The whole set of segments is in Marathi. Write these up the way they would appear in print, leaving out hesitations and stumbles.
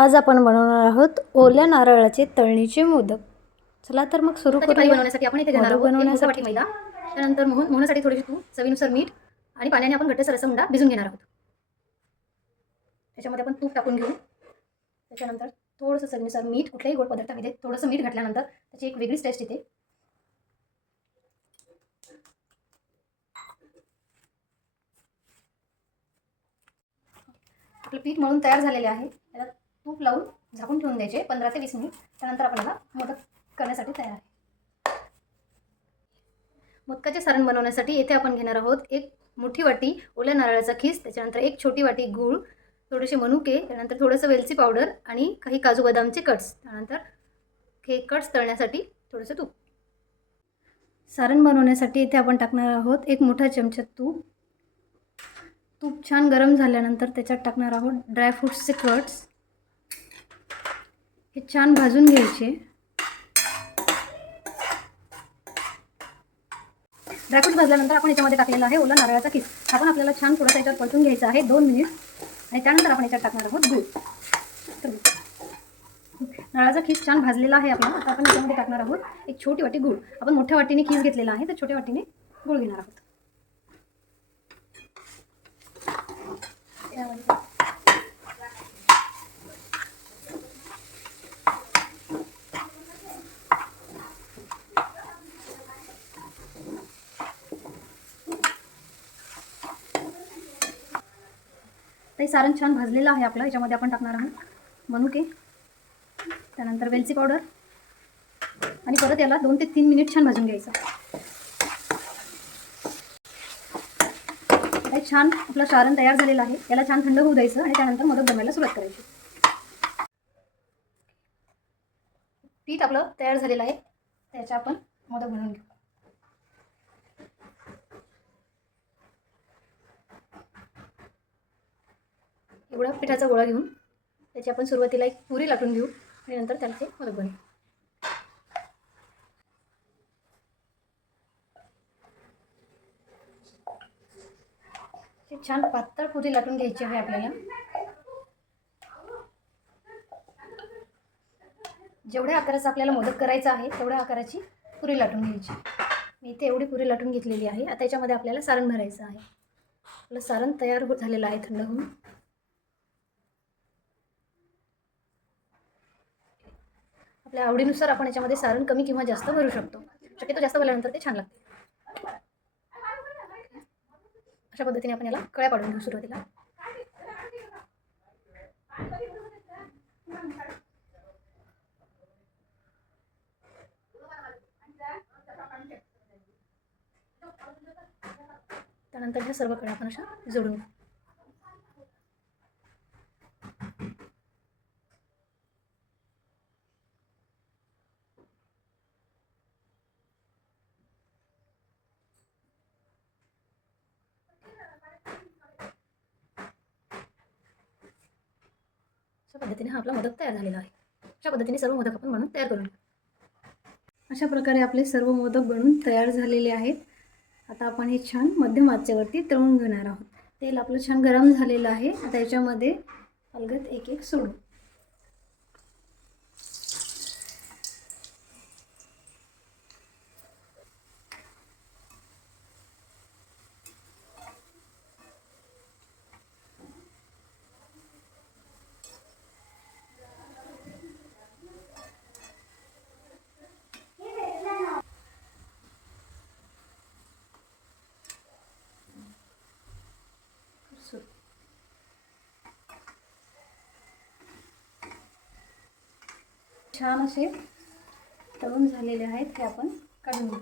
आज आपण बनवणार आहोत ओल्या नारळाचे तळणीचे मोदक। चला तर मग सुरू करूया। बनवण्यासाठी आपण इथे घेणार आहोत एक मोठा वाटी मैदा, त्यानंतर मोहनासाठी थोडीशी तूप, चवीनुसार मीठ आणि पाण्याने आपण घट्टसर असा उंडा भिजून घेणार आहोत। त्याच्यामध्ये आपण तूप टाकून घेऊ। त्याच्यानंतर थोडंसं चवीनुसार मीठ, कुठल्याही गोड पदार्थामध्ये थोडंसं मीठ घातल्यानंतर त्याची एक वेगळीच टेस्ट येते। आपलं पीठ मळून तयार झालेले आहे। त्याला तूप लावून झाकून ठेवून द्यायचे 15 ते 20 मिनिट। त्यानंतर आपल्याला मोदक करण्यासाठी तयार आहे। मोदकाचे सारण बनवण्यासाठी येथे आपण घेणार आहोत एक मोठी वाटी ओल्या नारळाचा खीस, त्याच्यानंतर एक छोटी वाटी गूळ, थोडेसे मनुके, त्यानंतर थोडंसं वेलची पावडर आणि काही काजू बदामचे कट्स, त्यानंतर हे कट्स तळण्यासाठी थोडंसं तूप। सारण बनवण्यासाठी इथे आपण टाकणार आहोत एक मोठा चमचा तूप। तूप छान गरम झाल्यानंतर त्याच्यात टाकणार आहोत ड्रायफ्रूट्सचे कट्स। हे छान भाजून घ्यायचे। ड्रायफ्रूट भाजल्यानंतर आपण याच्यामध्ये टाकलेला आहे ओला नारळाचा किस। आपण आपल्याला छान थोडासा याच्यात परतून घ्यायचा आहे 2 मिनिट आणि त्यानंतर आपण याच्यात टाकणार आहोत गूळ। नारळाचा खीस छान भाजलेला आहे आपला। आता आपण याच्यामध्ये टाकणार आहोत एक छोटी वाटी गूळ। आपण मोठ्या वाटीने खीस घेतलेला आहे तर छोट्या वाटीने गूळ घेणार आहोत। ते सारण छान भाजलेलं आहे आपलं। याच्यामध्ये आपण टाकणार आहोत मनुके, त्यानंतर वेलची पावडर आणि परत याला 2 ते 3 मिनिट छान भाजून घ्यायचं। हे छान आपलं सारण तयार झालेलं आहे। याला छान थंड होऊ द्यायचं आणि त्यानंतर मोदक बनवायला सुरुवात करायची। पीठ आपलं तयार झालेलं आहे, त्याच्या आपण मोदक बनवून घेऊ। एवढा पिठाचा गोळा घेऊन त्याची आपण सुरुवातीला एक पुरी लाटून घेऊ आणि नंतर त्याला ते मोदक बनवू। छान पातळ पुरी लाटून घ्यायची आहे आपल्याला। जेवढ्या आकाराचा आपल्याला मोदक करायचा आहे तेवढ्या आकाराची पुरी लाटून घ्यायची। मी इथे एवढी पुरी लाटून घेतलेली आहे। आता याच्यामध्ये आपल्याला सारण भरायचं आहे। आपलं सारण तयार झालेलं आहे थंड होऊन। आपल्या आवडीनुसार आपण याच्यामध्ये सारण कमी किंवा जास्त भरू शकतो। शक्यतो जास्त भरल्यानंतर ते छान लागते। अशा पद्धतीने आपण याला कळ्या पाडून घेऊ सुरुवातीला। त्यानंतर ह्या सर्व कळ्या आपण अशा जोडून घेऊ। अशा पद्धतीने हा आपला मोदक तयार झालेला आहे। अशा पद्धतीने सर्व मोदक आपण बनवून तयार करून घेऊ। अशा प्रकारे आपले सर्व मोदक बनवून तयार झालेले आहेत। आता आपण हे छान मध्यम आचेवरती तळून घेणार आहोत। तेल आपलं छान गरम झालेलं आहे। आता याच्यामध्ये अलगद एक एक सोडू। छान असे तळून झालेले आहेत ते आपण काढून घेऊ।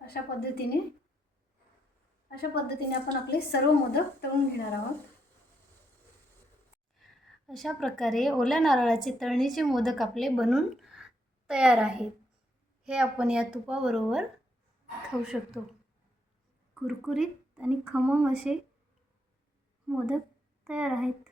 अशा पद्धतीने आपण आपले सर्व मोदक तळून घेणार आहोत। अशा प्रकारे ओल्या नारळाचे तळणीचे मोदक आपले बनून तयार आहेत। हे आपण या तुपाबरोबर खाऊ शकतो। कुरकुरीत आणि खमंग असे मोदक तयार आहेत।